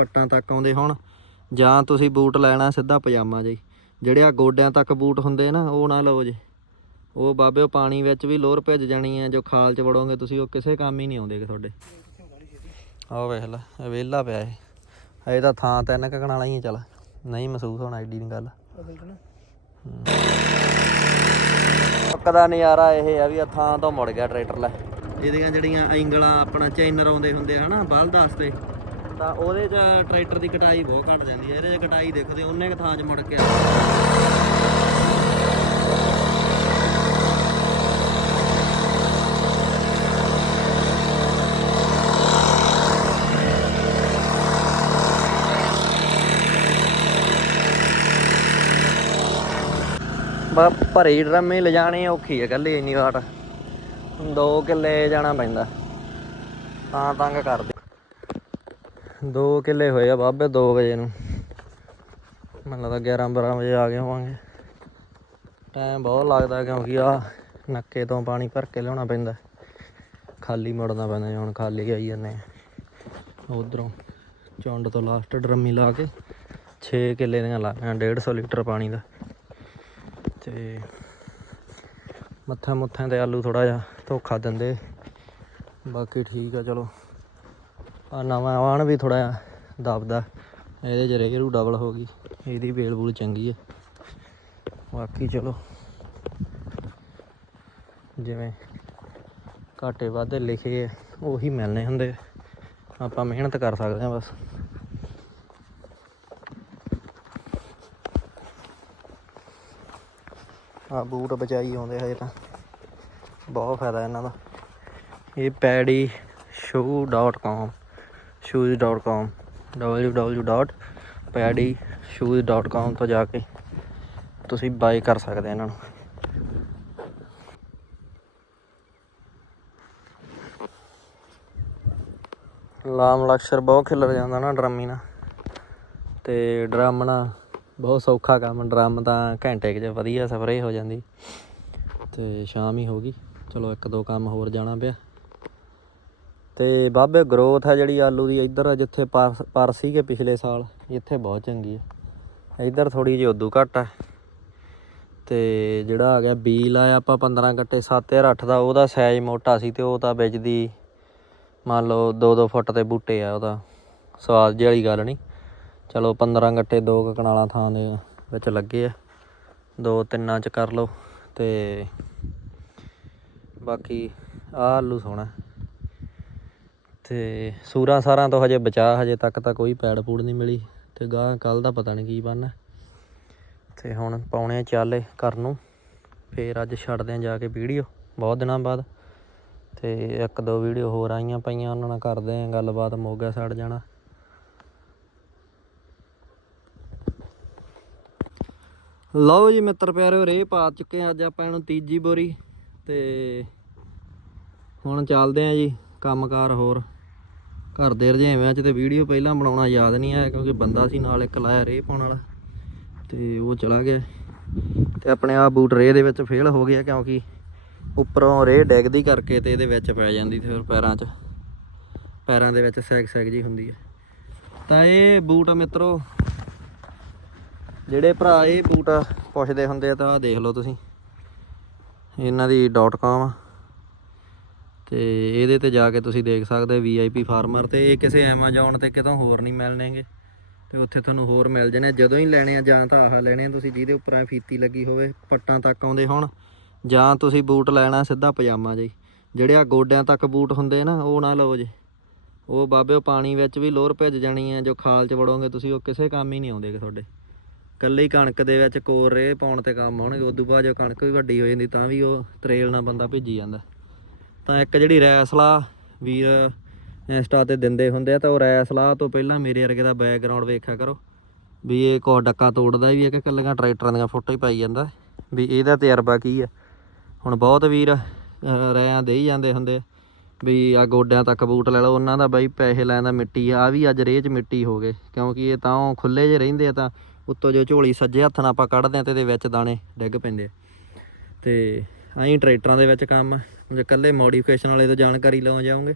ਪੱਟਾਂ ਤੱਕ ਆਉਂਦੇ ਹੋਣ, ਜਾਂ ਤੁਸੀਂ ਬੂਟ ਲੈਣਾ ਸਿੱਧਾ ਪਜਾਮਾ ਜੀ ਜਿਹੜੇ ਆ ਗੋਡਿਆਂ ਤੱਕ ਬੂਟ ਹੁੰਦੇ ਨਾ, ਉਹ ਨਾ ਲਓ ਜੀ। ਉਹ ਬਾਬੇ ਪਾਣੀ ਵਿੱਚ ਵੀ ਲੋਰ ਭਿੱਜ ਜਾਣੀ ਹੈ ਜੋ ਖਾਲ 'ਚ ਵੜੋਗੇ ਤੁਸੀਂ, ਉਹ ਕਿਸੇ ਕੰਮ ਹੀ ਨਹੀਂ ਆਉਂਦੇ ਤੁਹਾਡੇ। ਆਹ ਵੇਖ ਲੈ, ਇਹ ਪਿਆ ਇਹ। ਇਹ ਤਾਂ ਥਾਂ ਤਿੰਨ ਕਕਣ ਵਾਲਾ ਹੀ ਚੱਲ। ਨਹੀਂ ਮਹਿਸੂਸ ਹੋਣਾ ਐਡੀ ਨਹੀਂ ਗੱਲ। ਪੱਕਦਾ ਨਜ਼ਾਰਾ ਇਹ ਆ ਵੀ ਥਾਂ ਤੋਂ ਮੁੜ ਗਿਆ ਟਰੈਕਟਰ ਲੈ। ਇਹਦੀਆਂ ਜਿਹੜੀਆਂ ਐਂਗਲਾਂ ਆਪਣਾ ਚੈਨਰ ਆਉਂਦੇ ਹੁੰਦੇ ਆ, ਹਨਾ ਬਲਦ ਵਾਸਤੇ ਤਾਂ ਉਹਦੇ 'ਚ ਟਰੈਕਟਰ ਦੀ ਕਟਾਈ ਬਹੁਤ ਘਟ ਜਾਂਦੀ ਹੈ। ਇਹਦੇ 'ਚ ਕਟਾਈ ਦੇਖਦੇ ਉਹਨੇ ਕ ਥਾਂ 'ਚ ਮੁੜ ਕੇ ਆ ਬਾ, ਭਰੀ ਡਰਮੇ ਲਿਜਾਣੀ ਔਖੀ ਹੈ ਕੱਲੀ ਇੰਨੀ ਵਾਟ। ਦੋ ਕਿੱਲੇ ਜਾਣਾ ਪੈਂਦਾ। ਤਾਂ ਤੰਗ ਕਰਦੇ। ਦੋ ਕਿੱਲੇ ਹੋਏ ਆ ਬਾਬੇ 2 ਵਜੇ ਨੂੰ। ਮੈਨੂੰ ਲੱਗਦਾ 11 12 ਵਜੇ ਆ ਗਏ ਹੋਵਾਂਗੇ। ਟਾਈਮ ਬਹੁਤ ਲੱਗਦਾ ਕਿਉਂਕਿ ਆ ਨੱਕੇ ਤੋਂ ਪਾਣੀ ਭਰ ਕੇ ਲਿਆਉਣਾ ਪੈਂਦਾ। ਖਾਲੀ ਮੁੜਨਾ ਪੈਂਦਾ ਹੁਣ ਖਾਲੀ ਆਈ ਜਾਂਦੇ ਉਧਰੋਂ ਚੁੰਡ ਤੋਂ ਲਾਸਟ ਡਰਮੀ ਲਾ ਕੇ 6 ਕਿੱਲੇ ਦੀਆਂ ਲਾਈਆਂ 150 ਲੀਟਰ ਪਾਣੀ ਦਾ। ਤੇ ਮੱਥਾ ਮੁੱਥਾਂ ਤੇ ਆਲੂ ਥੋੜਾ ਜਿਹਾ ਧੋਖਾ ਦਿੰਦੇ। ਬਾਕੀ ਠੀਕ ਆ, ਚਲੋ। ਆ ਨਵਾਂ ਆਣ ਵੀ ਥੋੜਾ ਜਿਹਾ ਦਬਦਾ। ਇਹਦੇ ਚ ਰੇਰੂ ਡਬਲ ਹੋ ਗਈ। ਇਹਦੀ ਵੇਲ ਬੂਲ ਚੰਗੀ ਹੈ ਬਾਕੀ ਚਲੋ। ਜਿਵੇਂ ਘਾਟੇ ਵਾਧੇ ਲਿਖੇ ਉਹੀ ਮਿਲਨੇ ਹੁੰਦੇ ਆਪਾਂ ਮਿਹਨਤ ਕਰ ਸਕਦੇ ਹਾਂ ਬਸ। ਆ ਬੂਟ ਬਚਾਈ ਆਉਂਦੇ ਹਜੇ ਤਾਂ। ਬਹੁਤ ਫਾਇਦਾ ਇਹਨਾਂ ਦਾ। ਇਹ ਪੈਡੀ shoe.com shoes.com www.padyshoes.com ਤੋਂ ਜਾ ਕੇ ਤੁਸੀਂ ਬਾਈ ਕਰ ਸਕਦੇ ਇਹਨਾਂ ਨੂੰ। ਲਾਮ ਲਕਸ਼ਰ ਬਹੁਤ ਖਿਲਰ ਜਾਂਦਾ ਨਾ ਡਰਮੀ ਨਾਲ। ਤੇ ਡਰਮ ਨਾ ਬਹੁਤ ਸੌਖਾ ਕੰਮ, ਡਰਮ ਤਾਂ ਘੰਟੇ ਕੁ ਵਧੀਆ ਸਪਰੇਅ ਹੋ ਜਾਂਦੀ। ਤੇ ਸ਼ਾਮ ਹੀ ਹੋ ਗਈ। ਚਲੋ ਇੱਕ ਦੋ ਕੰਮ ਹੋਰ ਜਾਣਾ ਪਿਆ। ਤੇ ਬਾਬੇ ਗਰੋਥ ਹੈ ਜਿਹੜੀ ਆਲੂ ਦੀ, ਇੱਧਰ ਆ ਜਿੱਥੇ ਪਰ ਪਰ ਸੀਗੇ ਪਿਛਲੇ ਸਾਲ, ਇੱਥੇ ਬਹੁਤ ਚੰਗੀ ਆ। ਇੱਧਰ ਥੋੜੀ ਜਿਹੀ ਉਦੋਂ ਘੱਟ ਹੈ ਤੇ ਜਿਹੜਾ ਆ ਗਿਆ ਬੀ ਲਾਇਆ ਆਪਾਂ 15 ਗੱਟੇ 7 ਜਾਂ 8 ਦਾ, ਉਹਦਾ ਸਾਈਜ਼ ਮੋਟਾ ਸੀ ਤੇ ਉਹ ਤਾਂ ਵਿੱਚ ਦੀ ਮੰਨ ਲਓ 2-2 ਫੁੱਟ ਦੇ ਬੂਟੇ ਆ ਉਹਦਾ। ਸਵਾਦ ਜਿਹੀ ਵਾਲੀ ਗੱਲ ਨਹੀਂ। ਚਲੋ 15 ਗੱਟੇ ਦੋ ਕੁ ਕਨਾਲਾਂ ਥਾਂ ਦੇ ਵਿੱਚ ਲੱਗੇ ਆ। ਦੋ ਤਿੰਨਾਂ ਚ ਕਰ ਲਓ ਤੇ ਬਾਕੀ ਆਹ ਆਲੂ ਸੋਹਣਾ। ਤੇ ਸੂਰਾਂ ਸਾਰਾਂ ਤੋਂ ਹਜੇ ਬਚਾ, ਹਜੇ ਤੱਕ ਤਾਂ ਕੋਈ ਪੈੜ ਪੂੜ ਨਹੀਂ ਮਿਲੀ ਤੇ ਗਾਂ ਕੱਲ ਦਾ ਪਤਾ ਨਹੀਂ ਕੀ ਬਣਨਾ। ਤੇ ਹੁਣ ਪਾਉਣੇ ਆ ਚਾਲੇ ਘਰ ਨੂੰ, ਫੇਰ ਅੱਜ ਛੱਡਦੇ ਆ ਜਾ ਕੇ ਵੀਡੀਓ, ਬਹੁਤ ਦਿਨਾਂ ਬਾਅਦ। ਤੇ ਇੱਕ ਦੋ ਵੀਡੀਓ ਹੋਰ ਆਈਆਂ ਪਈਆਂ, ਉਹਨਾਂ ਨਾਲ ਕਰਦੇ ਆ ਗੱਲਬਾਤ, ਮੋਗਾ ਛੱਡ ਜਾਣਾ। ਲਓ ਜੀ ਮਿੱਤਰ ਪਿਆਰਿਓ ਰੇ ਪਾ ਚੁੱਕੇ ਆ ਅੱਜ ਆਪਾਂ ਇਹਨੂੰ ਤੀਜੀ ਬੋਰੀ। ਤੇ ਹੁਣ ਚੱਲਦੇ ਆ ਜੀ ਕੰਮਕਾਰ ਹੋਰ। ਘਰ ਦੇ ਰੁਝੇਵਿਆਂ 'ਚ ਤੇ ਵੀਡੀਓ ਪਹਿਲਾਂ ਬਣਾਉਣਾ ਯਾਦ ਨਹੀਂ ਆਇਆ ਕਿਉਂਕਿ ਬੰਦਾ ਸੀ ਨਾਲ ਇੱਕ ਲਾਇਆ ਰੇ ਪਾਉਣ ਵਾਲਾ ਤੇ ਉਹ ਚਲਾ ਗਿਆ ਤੇ ਆਪਣੇ ਆ ਬੂਟ ਰੇ ਦੇ ਵਿੱਚ ਫੇਲ ਹੋ ਗਿਆ ਕਿਉਂਕਿ ਉੱਪਰੋਂ ਰੇ ਡੈਗਦੀ ਕਰਕੇ ਤੇ ਇਹਦੇ ਵਿੱਚ ਪੈ ਜਾਂਦੀ ਤੇ ਫਿਰ ਪੈਰਾਂ 'ਚ, ਪੈਰਾਂ ਦੇ ਵਿੱਚ ਸੈਗ ਸੈਗ ਜੀ ਹੁੰਦੀ ਹੈ ਤਾਂ ਇਹ ਬੂਟ ਮਿੱਤਰੋ, ਜਿਹੜੇ ਭਰਾ ਇਹ ਬੂਟ ਪੁੱਛਦੇ ਹੁੰਦੇ ਆ ਤਾਂ ਦੇਖ ਲਓ ਤੁਸੀਂ। ਇਹਨਾਂ ਦੀ .com ਆ। ਤੇ ਇਹਦੇ ਤੇ ਜਾ ਕੇ ਤੁਸੀਂ ਦੇਖ ਸਕਦੇ ਵੀਆਈਪੀ ਫਾਰਮਰ ਤੇ ਇਹ ਕਿਸੇ ਐਮਾਜ਼ੋਨ ਤੇ ਕਿਤੋਂ ਹੋਰ ਨਹੀਂ ਮਿਲਣਗੇ ਤੇ ਉੱਥੇ ਤੁਹਾਨੂੰ ਹੋਰ ਮਿਲ ਜਾਣੇ ਜਦੋਂ ਹੀ ਲੈਣੇ ਆ ਜਾਂ ਤਾਂ ਆਹ ਲੈਣੇ ਆ ਤੁਸੀਂ ਜਿਹਦੇ ਉੱਪਰਾਂ ਫੀਤੀ ਲੱਗੀ ਹੋਵੇ, ਪੱਟਾਂ ਤੱਕ ਆਉਂਦੇ ਹੋਣ, ਜਾਂ ਤੁਸੀਂ ਬੂਟ ਲੈਣਾ ਸਿੱਧਾ ਪਜਾਮਾ ਜੀ ਜਿਹੜੇ ਆ ਗੋਡਿਆਂ ਤੱਕ ਬੂਟ ਹੁੰਦੇ ਨਾ, ਉਹ ਨਾ ਲਓ ਜੀ। ਉਹ ਬਾਬਿਓ ਪਾਣੀ ਵਿੱਚ ਵੀ ਲੋਰ ਭਿੱਜ ਜਾਣੀ ਹੈ ਜੋ ਖਾਲ 'ਚ ਵੜੋਗੇ ਤੁਸੀਂ, ਉਹ ਕਿਸੇ ਕੰਮ ਹੀ ਨਹੀਂ ਆਉਂਦੇ ਤੁਹਾਡੇ। ਕੱਲੀ ਕਣਕ ਦੇ ਵਿੱਚ ਕੋਰ ਰੇ ਪਾਉਣ ਤੇ ਕੰਮ ਆਉਣਗੇ, ਉਦੋਂ ਬਾਅਦ ਜੋ ਕਣਕ ਵੀ ਵੱਡੀ ਹੋ ਜਾਂਦੀ, ਤਾਂ ਵੀ ਉਹ ਤਰੇਲ ਨਾਲ ਬੰਦਾ ਭਿੱਜੀ ਜਾਂਦਾ। ਤਾਂ ਇੱਕ ਜਿਹੜੀ ਰੈਸਲਾ ਵੀਰ ਇੰਸਟਾ ਤੇ ਦਿੰਦੇ ਹੁੰਦੇ ਆ ਤਾਂ ਉਹ ਰੈਸਲਾ ਤੋਂ ਪਹਿਲਾਂ ਮੇਰੇ ਵਰਗੇ ਦਾ ਬੈਕਗ੍ਰਾਉਂਡ ਵੇਖਿਆ ਕਰੋ। ਵੀ ਇਹ ਕੋ ਡੱਕਾ ਤੋੜਦਾ ਵੀ ਹੈ ਕਿ ਕੱਲੀਆਂ ਟਰੈਕਟਰਾਂ ਦੀਆਂ ਫੋਟੋ ਹੀ ਪਾਈ ਜਾਂਦਾ। ਵੀ ਇਹਦਾ ਤਜਰਬਾ ਕੀ ਆ? ਹੁਣ ਬਹੁਤ ਵੀਰ ਅਹ, ਰਿਆਂ ਦੇ ਹੀ ਜਾਂਦੇ ਹੁੰਦੇ ਆ। ਵੀ ਆ ਗੋਡਿਆਂ ਤੱਕ ਬੂਟ ਲੈ ਲਓ ਉਹਨਾਂ ਦਾ ਬਾਈ ਪੈਸੇ ਲੈਣ ਦਾ ਮਿੱਟੀ ਆ ਆਹ ਵੀ ਅੱਜ ਰੇਹ 'ਚ ਮਿੱਟੀ ਹੋ ਗਏ। ਕਿਉਂਕਿ ਇਹ ਤਾਂ ਉਹ ਖੁੱਲੇ ਜੇ ਰਹਿੰਦੇ ਆ ਤਾਂ ਉੱਤੋਂ ਜੋ ਝੋਲੀ ਸੱਜੇ ਹੱਥ ਨਾਲ ਆਪਾਂ ਕੱਢਦੇ ਆ ਤੇ ਇਹਦੇ ਵਿੱਚ ਦਾਣੇ ਡਿੱਗ ਪੈਂਦੇ ਆ। ਤੇ ਐਂ ਟਰੈਕਟਰਾਂ ਦੇ ਵਿੱਚ ਕੰਮ ਜੇ ਕੱਲੇ ਮੋਡੀਫਿਕੇਸ਼ਨ ਵਾਲੇ ਤੋਂ ਜਾਣਕਾਰੀ ਲਵਾਂ ਜਾਓਗੇ,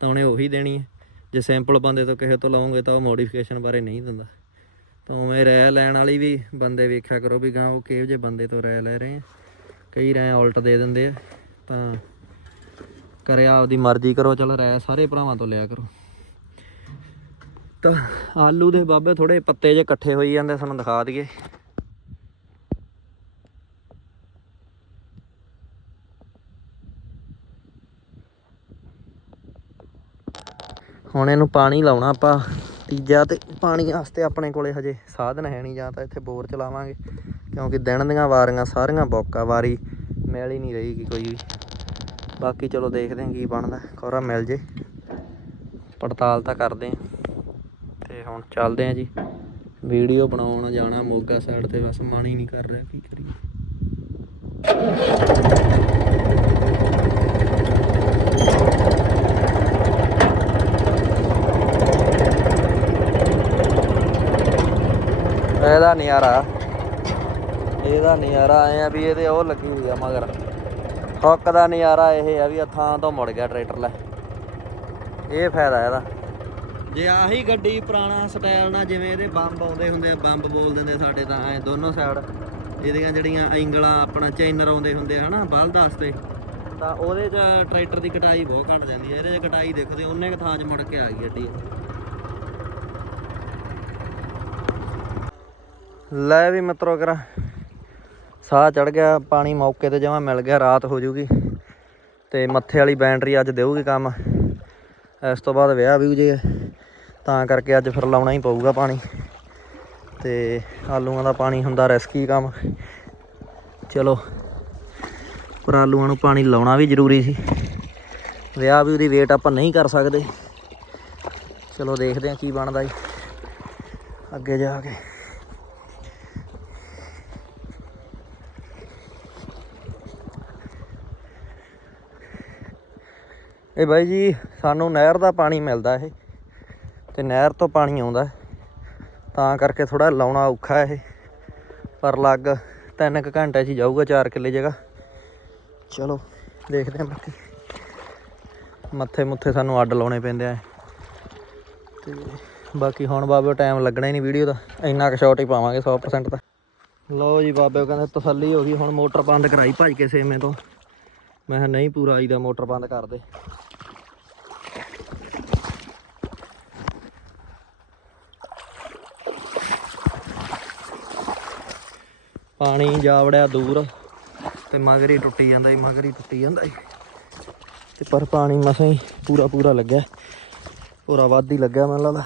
ਤਾਂ ਉਹਨੇ ਉਹੀ ਦੇਣੀ ਹੈ। ਜੇ ਸਿੰਪਲ ਬੰਦੇ ਤੋਂ ਕਿਸੇ ਤੋਂ ਲਓਗੇ ਤਾਂ ਉਹ ਮੋਡੀਫਿਕੇਸ਼ਨ ਬਾਰੇ ਨਹੀਂ ਦਿੰਦਾ। ਤਾਂ ਉਵੇਂ ਰਾਇ ਲੈਣ ਵਾਲੀ ਵੀ ਬੰਦੇ ਵੇਖਿਆ ਕਰੋ ਵੀ ਗਾਂ ਉਹ ਕਿਹੋ ਜਿਹੇ ਬੰਦੇ ਤੋਂ ਰਹਿ ਲੈ ਰਹੇ ਆ। ਕਈ ਰਾਇ ਉਲਟ ਦੇ ਦਿੰਦੇ ਆ। ਤਾਂ ਕਰਿਆ ਆਪਦੀ ਮਰਜ਼ੀ ਕਰੋ, ਚਲ ਰਹਿ ਸਾਰੇ ਭਰਾਵਾਂ ਤੋਂ ਲਿਆ ਕਰੋ। ਤਾਂ ਆਲੂ ਦੇ ਬਾਬੇ ਥੋੜੇ ਪੱਤੇ ਜੇ ਇਕੱਠੇ ਹੋਈ ਜਾਂਦੇ ਸਾਨੂੰ ਦਿਖਾ ਦਈਏ। ਹੁਣ ਇਹਨੂੰ ਪਾਣੀ ਲਾਉਣਾ ਆਪਾਂ ਤੀਜਾ ਤੇ ਪਾਣੀ ਵਾਸਤੇ ਆਪਣੇ ਕੋਲੇ ਹਜੇ ਸਾਧਨ ਹੈ ਨਹੀਂ ਜਾਂ ਤਾਂ ਇੱਥੇ ਬੋਰ ਚਲਾਵਾਂਗੇ, ਕਿਉਂਕਿ ਦਿਨ ਦੀਆਂ ਵਾਰੀਆਂ ਸਾਰੀਆਂ ਬੌਕਾ ਵਾਰੀ ਮਿਲ ਹੀ ਨਹੀਂ ਰਹੀ ਕੋਈ ਵੀ। ਬਾਕੀ ਚਲੋ ਦੇਖਦੇ ਹਾਂ ਕੀ ਬਣਦਾ, ਖੋਰਾ ਮਿਲ ਜੇ। ਪੜਤਾਲ ਤਾਂ ਕਰਦੇ ਹਾਂ। ਤੇ ਹੁਣ ਚੱਲਦੇ ਹਾਂ ਜੀ। ਵੀਡੀਓ ਬਣਾਉਣ ਜਾਣਾ ਮੋਗਾ ਸਾਈਡ ਤੇ, ਬਸ ਮਨ ਹੀ ਨਹੀਂ ਕਰ ਰਿਹਾ ਕੀ ਕਰੀਏ। ਇਹਦਾ ਨਜ਼ਾਰਾ। ਇਹਦਾ ਨਜ਼ਾਰਾ ਆਏ ਆ ਵੀ ਇਹਦੇ ਉਹ ਲੱਗੀ ਹੋਈ ਆ ਮਗਰ। ਹੁੱਕ ਦਾ ਨਜ਼ਾਰਾ ਇਹ ਆ ਵੀ ਥਾਂ ਤੋਂ ਮੁੜ ਗਿਆ ਟਰੈਕਟਰ ਲੈ। ਇਹ ਫਾਇਦਾ ਇਹਦਾ। ਜੇ ਆਹੀ ਗੱਡੀ ਪੁਰਾਣਾ ਸਟਾਈਲ ਨਾਲ ਜਿਵੇਂ ਇਹਦੇ ਬੰਬ ਆਉਂਦੇ ਹੁੰਦੇ ਆ, ਬੰਬ ਬੋਲ ਦਿੰਦੇ ਸਾਡੇ ਤਾਂ ਐ ਦੋਨੋਂ ਸਾਈਡ ਇਹਦੀਆਂ ਜਿਹੜੀਆਂ ਐਂਗਲਾਂ ਆਪਣਾ ਚੈਨਰ ਆਉਂਦੇ ਹੁੰਦੇ ਹਨਾ ਬਲਦ ਵਾਸਤੇ ਤਾਂ ਉਹਦੇ 'ਚ ਟਰੈਕਟਰ ਦੀ ਕਟਾਈ ਬਹੁਤ ਘਟ ਜਾਂਦੀ ਹੈ ਇਹਦੇ 'ਚ ਕਟਾਈ ਦੇਖਦੇ ਉਹਨੇ ਕੁ ਥਾਂ 'ਚ ਮੁੜ ਕੇ ਆ ਗਈ ਗੱਡੀ। ਲੈ ਵੀ ਮਿੱਤਰੋ ਕਰਾ ਸਾਹ ਚੜ ਗਿਆ, ਪਾਣੀ ਮੌਕੇ ਤੇ ਜਮਾ ਮਿਲ ਗਿਆ, ਰਾਤ ਹੋ ਜੂਗੀ। ਤੇ ਮੱਥੇ ਵਾਲੀ ਬੈਟਰੀ ਅੱਜ ਦੇਊਗੀ ਕੰਮ। ਇਸ ਤੋਂ ਬਾਅਦ ਵਿਆਹ ਵੀ ਜੇ। ਤਾਂ ਕਰਕੇ ਅੱਜ ਫਿਰ ਲਾਉਣਾ ਹੀ ਪਊਗਾ ਪਾਣੀ। ਤੇ ਆਲੂਆਂ ਦਾ ਪਾਣੀ ਹੁੰਦਾ ਰਿਸਕੀ ਕੰਮ। ਚਲੋ, ਪਰ ਆਲੂਆਂ ਨੂੰ ਪਾਣੀ ਲਾਉਣਾ ਵੀ ਜ਼ਰੂਰੀ ਸੀ। ਵਿਆਹ ਵੀ ਉਹਦੀ ਵੇਟ ਆਪਾਂ ਨਹੀਂ ਕਰ ਸਕਦੇ। ਚਲੋ ਦੇਖਦੇ ਹਾਂ ਕੀ ਬਣਦਾ ਜੀ ਅੱਗੇ ਜਾ ਕੇ। ਇਹ ਬਾਈ ਜੀ, ਸਾਨੂੰ ਨਹਿਰ ਦਾ ਪਾਣੀ ਮਿਲਦਾ ਇਹ, ਤੇ ਨਹਿਰ ਤੋਂ ਪਾਣੀ ਆਉਂਦਾ। ਤਾਂ ਕਰਕੇ ਥੋੜਾ ਲਾਉਣਾ ਔਖਾ ਇਹ, ਪਰ ਲੱਗ ਤਿੰਨ ਕੁ ਘੰਟੇ 'ਚ ਜਾਊਗਾ 4 ਕਿੱਲੇ ਜਗ੍ਹਾ। ਚਲੋ, ਦੇਖਦੇ ਹਾਂ ਬਾਕੀ ਮੱਥੇ। ਮੁੱਥੇ ਸਾਨੂੰ ਅੱਡ ਲਾਉਣੇ ਪੈਂਦੇ ਆ ਤੇ ਬਾਕੀ ਹੁਣ ਬਾਬੇ ਟਾਈਮ ਲੱਗਣਾ ਹੀ ਨਹੀਂ ਵੀਡੀਓ ਦਾ, ਇੰਨਾ ਕੁ ਸ਼ਾਟ ਹੀ ਪਾਵਾਂਗੇ 100% ਤਾਂ। ਲਓ ਜੀ ਬਾਬੇ ਕਹਿੰਦੇ ਤਸੱਲੀ ਹੋ ਗਈ, ਹੁਣ ਮੋਟਰ ਬੰਦ ਕਰਾਈ ਭੱਜ ਕੇ ਸੇਮੇ ਤੋਂ। ਮੈਂ ਕਿਹਾ ਨਹੀਂ ਪੂਰਾ ਆਈਦਾ ਮੋਟਰ ਬੰਦ ਕਰ ਦੇ। ਪਾਣੀ ਜਾ ਵੜਿਆ ਦੂਰ, ਤੇ ਮਗਰ ਹੀ ਟੁੱਟੀ ਜਾਂਦਾ ਈ, ਮਗਰ ਹੀ ਟੁੱਟੀ ਜਾਂਦਾ ਈ। ਤੇ ਪਰ ਪਾਣੀ ਮਸਾਂ ਹੀ ਪੂਰਾ ਪੂਰਾ ਲੱਗਿਆ। ਪੂਰਾ ਵੱਧ ਹੀ ਲੱਗਿਆ ਮੈਨੂੰ ਲੱਗਦਾ।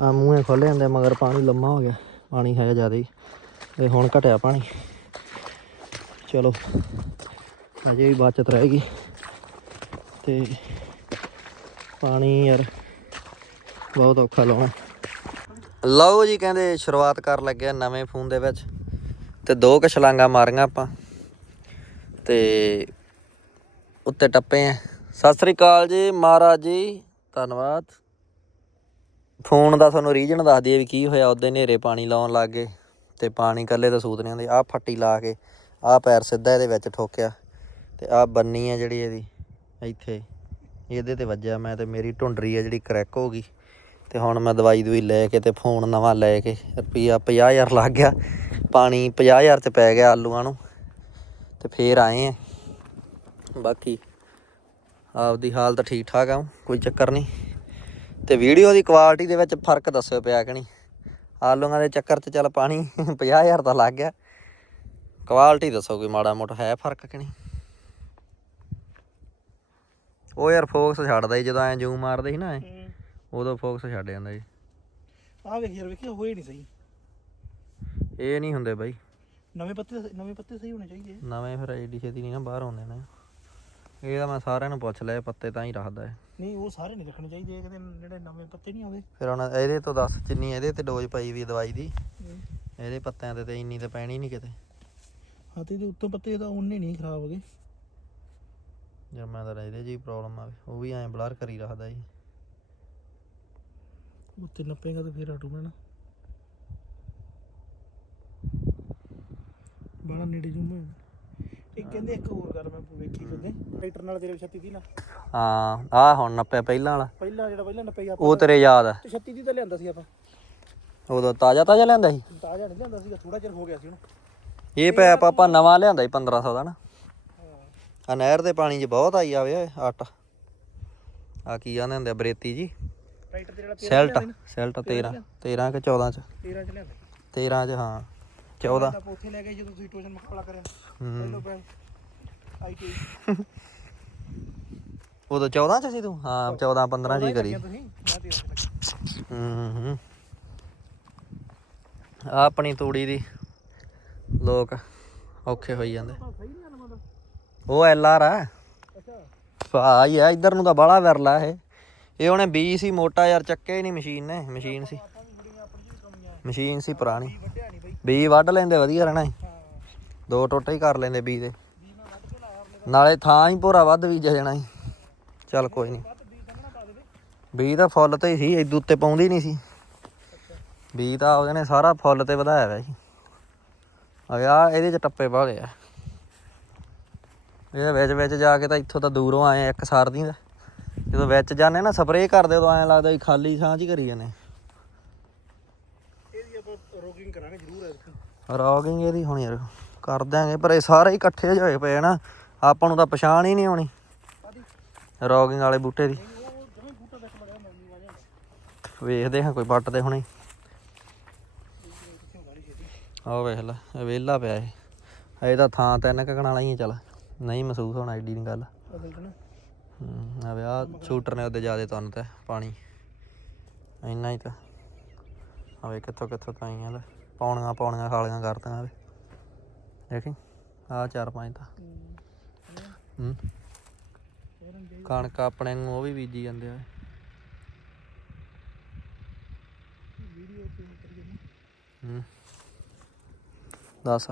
ਆ ਮੂੰਹੇ ਖੋਲੇ ਜਾਂਦੇ ਮਗਰ ਪਾਣੀ ਲੰਮਾ ਹੋ ਗਿਆ। ਪਾਣੀ ਹੈ ਜ਼ਿਆਦਾ ਹੀ ਤੇ ਹੁਣ ਘਟਿਆ ਪਾਣੀ। ਚਲੋ। ਅਜੇ ਵੀ ਬਚਤ ਰਹੇਗੀ। ਤੇ ਪਾਣੀ ਯਾਰ ਬਹੁਤ ਔਖਾ ਲਾਉਣਾ। ਲਓ ਜੀ ਕਹਿੰਦੇ ਸ਼ੁਰੂਆਤ ਕਰਨ ਲੱਗਿਆ ਨਵੇਂ ਫੋਨ ਦੇ ਵਿੱਚ। ਤੇ ਦੋ ਕੁ ਛਲਾਂਗਾ ਮਾਰੀਆਂ ਆਪਾਂ। ਤੇ ਉੱਤੇ ਟੱਪੇ ਆ। ਸਤਿ ਸ੍ਰੀ ਅਕਾਲ ਜੀ ਮਹਾਰਾਜ ਜੀ, ਧੰਨਵਾਦ। ਫੋਨ ਦਾ ਤੁਹਾਨੂੰ ਰੀਜਨ ਦੱਸ ਦਈਏ ਵੀ ਕੀ ਹੋਇਆ, ਉਹਦੇ ਹਨੇਰੇ ਪਾਣੀ ਲਾਉਣ ਲੱਗ ਗਏ। ਤੇ ਪਾਣੀ ਕੱਲੇ ਤਾਂ ਸੂਤ ਨਹੀਂ ਆਉਂਦੇ। ਆਹ ਫੱਟੀ ਲਾ ਕੇ, ਆਹ ਪੈਰ ਸਿੱਧਾ ਇਹਦੇ ਵਿੱਚ ਠੋਕਿਆ। ਤੇ ਆਹ ਬੰਨੀ ਆ ਜਿਹੜੀ ਇਹਦੀ, ਇੱਥੇ। ਇਹਦੇ ਤੇ ਵੱਜਿਆ ਮੈਂ ਤੇ ਮੇਰੀ ਢੁੰਡਰੀ ਆ ਜਿਹੜੀ ਕਰੈਕ ਹੋ ਗਈ। ਤੇ ਹੁਣ ਮੈਂ ਦਵਾਈ ਦਵਾਈ ਲੈ ਕੇ ਤੇ ਫੋਨ ਨਵਾਂ ਲੈ ਕੇ ਰੁਪਈਆ 50000 ਲੱਗ ਗਿਆ। ਪਾਣੀ 50000 ਚ ਪੈ ਗਿਆ ਆਲੂਆਂ ਨੂੰ। ਤੇ ਫੇਰ ਆਏ ਆ। ਬਾਕੀ ਆਪਦੀ ਹਾਲਤ ਠੀਕ ਠਾਕ ਆ, ਕੋਈ ਚੱਕਰ ਨਹੀਂ। ਤੇ ਵੀਡੀਓ ਦੀ ਕੁਆਲਿਟੀ ਦੇ ਵਿੱਚ ਫ਼ਰਕ ਦੱਸਿਓ ਪਿਆ ਕਿ ਨਹੀਂ। ਆਲੂਆਂ ਦੇ ਚੱਕਰ 'ਚ ਚੱਲ ਪਾਣੀ 50000 ਦਾ ਲੱਗ ਗਿਆ। ਕੁਆਲਿਟੀ ਦੱਸੋ ਕੋਈ ਮਾੜਾ ਮੋਟਾ, ਹੈ ਫ਼ਰਕ ਕਿ ਨਹੀਂ? ਉਹ ਯਾਰ ਫੋਕਸ ਛੱਡਦਾ ਸੀ ਜਦੋਂ ਐ ਜੂਮ ਮਾਰਦੇ ਸੀ ਨਾ ਐ ਉਦੋਂ ਫੋਕਸ ਛੱਡ ਜਾਂਦਾ ਜੀ ਆਹ ਵੇਖ ਯਾਰ ਵੇਖਿਆ ਹੋਏ ਨਹੀਂ ਸਹੀ। ਇਹ ਨਹੀਂ ਹੁੰਦੇ ਬਾਈ। ਨਵੇਂ ਪੱਤੇ ਨਵੇਂ ਪੱਤੇ ਸਹੀ ਹੋਣੇ ਚਾਹੀਦੇ ਨਵੇਂ ਫਿਰ ਐਡੀ ਛੇਤੀ ਨਹੀਂ ਨਾ ਬਾਹਰ ਆਉਂਦੇ ਨੇ। ਇਹ ਤਾਂ ਮੈਂ ਸਾਰਿਆਂ ਨੂੰ ਪੁੱਛ ਲਿਆ ਪੱਤੇ ਤਾਂ ਹੀ ਰੱਖਦਾ ਹੈ। ਨਹੀਂ ਉਹ ਸਾਰੇ ਨਹੀਂ ਰੱਖਣੇ ਚਾਹੀਦੇ ਕਿਤੇ ਜਿਹੜੇ ਨਵੇਂ ਪੱਤੇ ਨਹੀਂ ਆਉਂਦੇ। ਫਿਰ ਹੁਣ ਇਹਦੇ ਤੋਂ ਦੱਸ ਜਿੰਨੀ ਇਹਦੇ ਤੇ ਡੋਜ਼ ਪਾਈ ਵੀ ਦਵਾਈ ਦੀ ਇਹਦੇ ਪੱਤਿਆਂ ਤੇ ਤੇ ਇੰਨੀ ਤਾਂ ਪੈਣੀ ਨਹੀਂ ਕਿਤੇ। ਹਾਂ ਤੇ ਇਹਦੇ ਉੱਤੋਂ ਪੱਤੇ ਤਾਂ ਉਹਨੇ ਨਹੀਂ ਖਰਾਬ ਹੋ ਗਏ ਜਾਂ ਮੈਂ ਤਾਂ ਇਹਦੇ ਹੀ ਪ੍ਰੋਬਲਮ ਆਵੇ ਉਹ ਵੀ ਐਂ ਬਲਰ ਕਰੀ ਰੱਖਦਾ ਜੀ। ਉੱਤੇ ਨੱਪੇਗਾ ਤਾਂ ਫੇਰ ਹਟੂ ਪੈਣਾ ਬੜਾ ਨੇੜੇ ਜੂਮ ਹੋਇਆ। ਇੱਕ ਕਹਿੰਦੇ ਇੱਕ ਹੋਰ ਗੱਲ ਮੈਂ ਵੇਖੀ ਕਿਤੇ ਟਰੈਕਟਰ ਨਾਲ ਤੇਰੇ 36 ਦੀ ਨਾ ਹਾਂ ਆ ਹੁਣ ਨੱਪਿਆ ਪਹਿਲਾਂ ਵਾਲਾ। ਪਹਿਲਾਂ ਜਿਹੜਾ ਪਹਿਲਾਂ ਨੱਪਿਆ ਆਪਾਂ ਉਹ ਤੇਰੇ ਯਾਦ ਆ। 36 ਦੀ ਤਾਂ ਲਿਆਂਦਾ ਸੀ ਆਪਾਂ। ਉਦੋਂ ਤਾਜ਼ਾ ਤਾਜ਼ਾ ਲਿਆਂਦਾ ਸੀ? ਤਾਜ਼ਾ ਨਹੀਂ ਲਿਆਂਦਾ ਸੀਗਾ ਥੋੜਾ ਚਿਰ ਹੋ ਗਿਆ ਸੀ ਉਹਨੂੰ। ਇਹ ਪੈਪ ਆਪਾਂ ਨਵਾਂ ਲਿਆਂਦਾ ਸੀ 1500 ਦਾ ਨਾ। ਹਾਂ ਆ ਨਹਿਰ ਦੇ ਪਾਣੀ 'ਚ ਬਹੁਤ ਆਈ ਆਵੇ ਅੱਟ। ਆ ਕੀ ਆਂਦੇ ਹੁੰਦੇ ਆ ਬਰੇਤੀ ਜੀ। ਟਰੈਕਟਰ ਤੇ ਜਿਹੜਾ ਸੈਲਟ ਸੈਲਟ 13 13 ਕਿ 14 ਚ? 13 ਚ ਲਿਆਂਦਾ 13 ਚ ਹਾਂ। 14 ਆਪਾਂ ਉੱਥੇ ਲੈ ਗਏ ਜਦੋਂ ਤੁਸੀਂ ਟਿਊਸ਼ਨ ਮੁਕਾਬਲਾ ਕਰਿਆ। ਹੂੰ। ਪਹਿਲੋ ਆਈਟੀ ਉਦੋਂ 14 ਚ ਸੀ ਤੂੰ? ਹਾਂ 14 15 ਚ ਹੀ ਕਰੀ। ਤੁਸੀਂ। ਮੈਂ 13 ਚ ਲੱਗਾ। ਹੂੰ ਹੂੰ ਆ ਆਪਣੀ ਤੂੜੀ ਦੀ ਲੋਕ ਔਖੇ ਹੋਈ ਜਾਂਦੇ। ਉਹ ਐਲ ਆਰ ਆ ਅੱਛਾ ਆ, ਇਧਰ ਨੂੰ ਤਾਂ ਬਾਹਲਾ ਵਿਰਲਾ ਇਹ। ਇਹ ਉਹਨੇ ਬੀ ਸੀ ਮੋਟਾ ਯਾਰ ਚੱਕੇ ਹੀ ਨਹੀਂ ਮਸ਼ੀਨ ਨੇ, ਮਸ਼ੀਨ ਸੀ। ਮਸ਼ੀਨ ਸੀ ਪੁਰਾਣੀ। ਬੀ ਵੱਢ ਲੈਂਦੇ, ਵਧੀਆ ਰਹਿਣਾ ਸੀ। ਦੋ ਟੋਟੇ ਹੀ ਕਰ ਲੈਂਦੇ ਬੀ ਦੇ। ਨਾਲੇ ਥਾਂ ਹੀ ਭੋਰਾ ਵੱਧ ਬੀਜਿਆ ਜਾਣਾ ਸੀ। ਚੱਲ ਕੋਈ ਨਹੀਂ। ਬੀ ਤਾਂ ਫੁੱਲ ਤੇ ਹੀ ਸੀ ਇਦੋਂ ਉੱਤੇ ਪਾਉਂਦੀ ਨਹੀਂ ਸੀ। ਬੀ ਤਾਂ ਉਹਨੇ ਸਾਰਾ ਫੁੱਲ ਤੇ ਵਧਾਇਆ ਹੋਇਆ ਸੀ। ਆ ਯਾ ਇਹਦੇ ਚ ਟੱਪੇ ਪਾਲੇ ਆ। ਇਹ ਵਿੱਚ ਵਿੱਚ ਜਾ ਕੇ ਤਾਂ ਇੱਥੋਂ ਤਾਂ ਦੂਰੋਂ ਆਏ ਆ ਇੱਕ ਸਾਰ ਦੀ। ਜਦੋਂ ਵਿੱਚ ਜਾਂਦੇ ਨਾ ਸਪਰੇਅ ਕਰਦੇ ਉਦੋਂ ਐਂ ਲੱਗਦਾ ਵੀ ਖਾਲੀ ਸਾਂਝ ਹੀ ਕਰੀ ਜਾਂਦੇ। ਇਹਦੀ ਆਪਾਂ ਰੋਕਿੰਗ ਕਰਾਂਗੇ ਜ਼ਰੂਰ ਐਤਕੀ ਰੌਗਿੰਗ ਇਹਦੀ ਹੁਣ ਯਾਰ ਕਰ ਦਿਆਂਗੇ ਪਰ ਇਹ ਸਾਰੇ ਇਕੱਠੇ ਹੋਏ ਪਏ ਆ ਨਾ ਆਪਾਂ ਨੂੰ ਤਾਂ ਪਛਾਣ ਹੀ ਨਹੀਂ ਆਉਣੀ। ਰੌਗਿੰਗ ਵਾਲੇ ਬੂਟੇ ਦੀ। ਵੇਖਦੇ ਹਾਂ ਕੋਈ ਪੱਟਦੇ ਹੁਣੇ। ਆਹ ਵੇਖ ਲੈ ਇਹ ਵਿਹਲਾ ਪਿਆ ਇਹ। ਇਹ ਤਾਂ ਥਾਂ ਤਿੰਨ ਕਕਣਾ ਵਾਲਾ ਹੀ ਆ ਚੱਲ। ਨਹੀਂ ਮਹਿਸੂਸ ਹੋਣਾ ਐਡੀ ਨਹੀਂ ਗੱਲ। ਨਾ। ਹੂੰ ਆ ਵਿਆਹ ਸ਼ੂਟਰ ਨੇ ਉਹਦੇ ਜਿਆਦੇ ਤੁੰਨ ਤੇ ਪਾਣੀ। ਇੰਨਾ ਹੀ ਤਾਂ। ਆਵੇ ਕਿੱਥੋਂ ਕਿੱਥੋਂ ਤਾਂ ਆਈਆਂ ਲੈ। ਪੌਣੀਆਂ ਪੌਣੀਆਂ ਖਾਲੀਆਂ ਕਰਤੀਆਂ ਵੇ ਦੇਖੀ ਆ ਚਾਰ ਪੰਜ ਤਾਂ। ਹੂੰ। ਕਣਕ ਆਪਣੇ ਨੂੰ ਉਹ ਵੀ ਬੀਜੀ ਜਾਂਦੇ ਆ। ਵੀਡੀਓ ਕਰੀਏ ਨਾ। ਹੂੰ। ਦੱਸ।